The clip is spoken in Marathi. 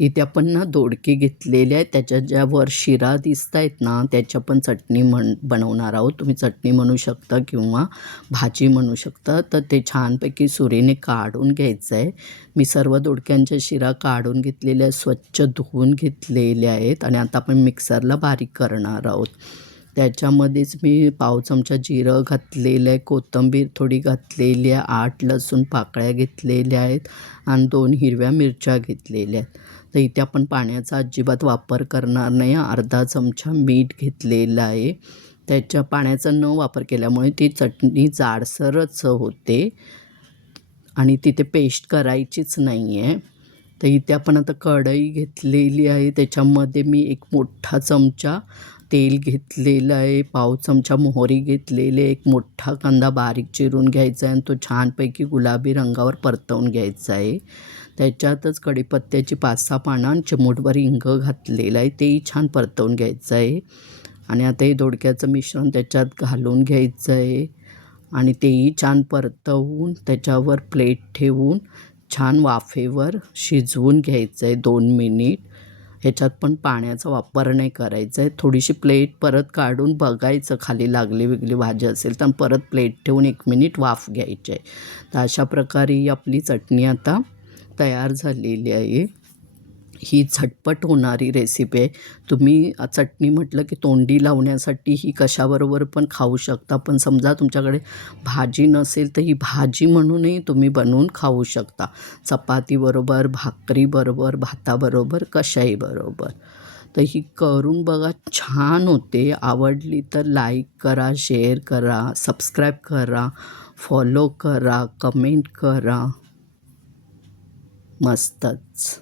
इथे आपण ना दोडके घेतलेले आहेत, त्याच्या ज्या वर शिरा दिसत आहेत ना, त्याच्या पण चटणी बनवणार आहोत. तुम्ही चटणी म्हणू शकता किंवा भाजी म्हणू शकता. तर ते छानपैकी सुरीने काढून घ्यायचं आहे. मी सर्व दोडक्यांच्या शिरा काढून घेतलेल्या आहेत, स्वच्छ धुवून घेतलेल्या आहेत आणि आता आपण मिक्सरला बारीक करणार आहोत. त्याच्यामध्येच मी पाव चमचा जिरं घातलेलं आहे, कोथिंबीर थोडी घातलेली आहे, 8 लसूण पाकळ्या घेतलेल्या आहेत आणि 2 हिरव्या मिरच्या घेतलेल्या आहेत. तर इथे आपण पाण्याचा अजिबात वापर करणार नाही. अर्धा चमचा मीठ घेतलेलं आहे. त्याच्या पाण्याचा न वापर केल्यामुळे ती चटणी जाडसरच होते आणि तिथे पेस्ट करायचीच नाही आहे. तर इथे आपण आता कढई घेतलेली आहे, त्याच्यामध्ये मी 1 मोठा चमचा तेल घेतलेलं आहे, पाव चमचा मोहरी घेतलेली आहे, 1 मोठा कांदा बारीक चिरून घ्यायचा आहे आणि तो छानपैकी गुलाबी रंगावर परतवून घ्यायचा आहे. त्याच्यातच कढीपत्त्याची 5-6 पानं आणि चिमूटभर हिंग घातलेलं आहे, तेही छान परतवून घ्यायचं आहे. आणि आता हे दोडक्याचं मिश्रण त्याच्यात घालून घ्यायचं आहे आणि तेही छान परतवून त्याच्यावर प्लेट ठेवून छान वाफेवर शिजवून घ्यायचं आहे 2 मिनिट. ह्याच्यात पण पाण्याचा वापर नाही करायचा आहे. थोडीशी प्लेट परत काढून बघायचं खाली लागली वेगळी भाजी असेल तर परत प्लेट ठेवून 1 मिनिट वाफ घ्यायची आहे. तर अशा प्रकारे ही आपली चटणी आता तयार झालेली आहे. ही झटपट होणारी रेसिपी आहे. तुम्ही चटणी म्हटलं की तोंडी लावण्यासाठी ही कशाबरोबर पण खाऊ शकता. पण समजा तुमच्याकडे भाजी नसेल तर ही भाजी म्हणूनही तुम्ही बनवून खाऊ शकता. चपातीबरोबर, भाकरीबरोबर, भाताबरोबर, कशाही बरोबर. तर ही करून बघा, छान होते. आवडली तर लाईक करा, शेअर करा, सबस्क्राईब करा, फॉलो करा, कमेंट करा. मस्तच.